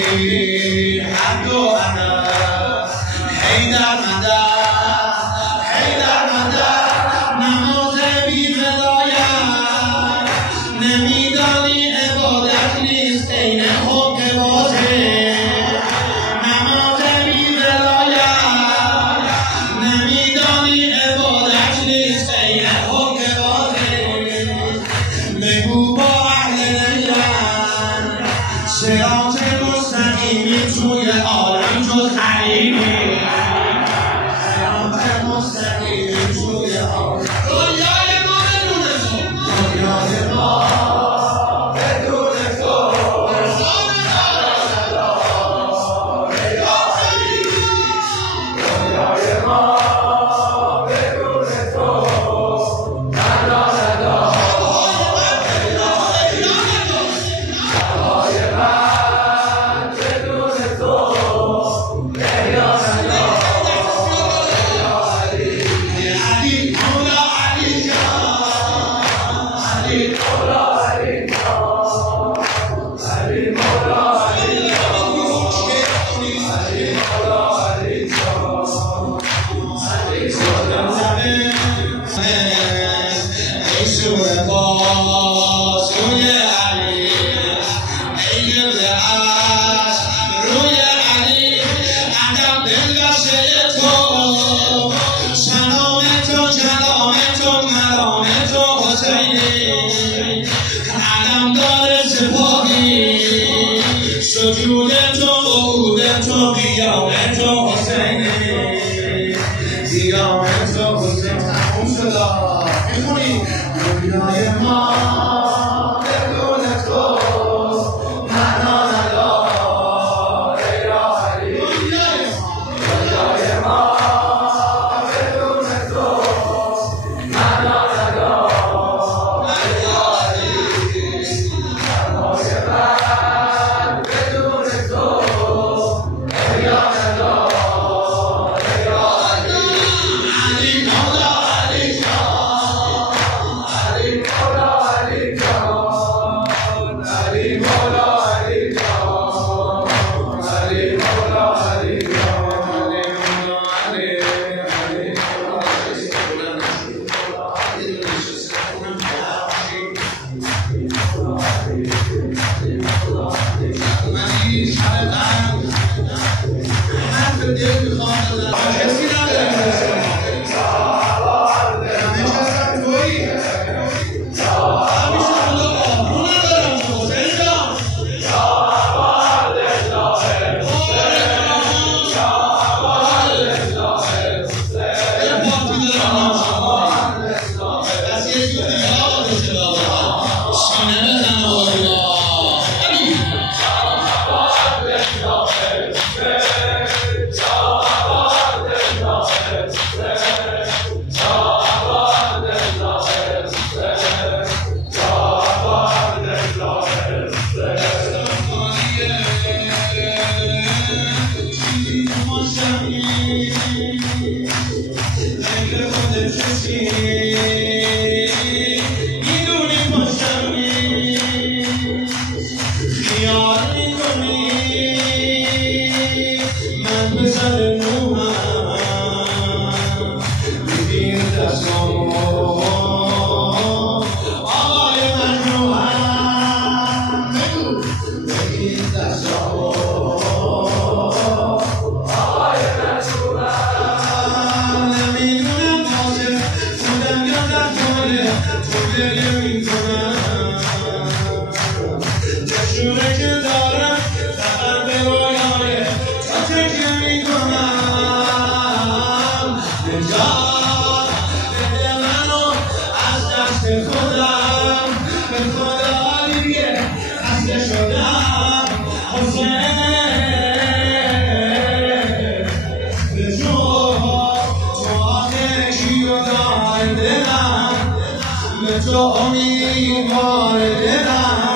عبد أنا حیدر مدد حیدر مدد نماز بی ولایت نمیدانی عبادت نیست عین حب واضح نماز بی ولایت نمیدانی عبادت نیست عین حب واضح بگو با اهل نیت صراط مستقیمی توی عالم جز حریمی صراط مستقیمی توی عالم رویای ما بدون تو رویای ما بدون تو رویای ما بدون تو سجود تو عود تو قیام تو حسینی قیام تو حسین تموم شد میخونی رویای ما بدون تو معنا نداره یا علی رویای ما بدون تو معنا نداره یا علی تو امیدوار دلم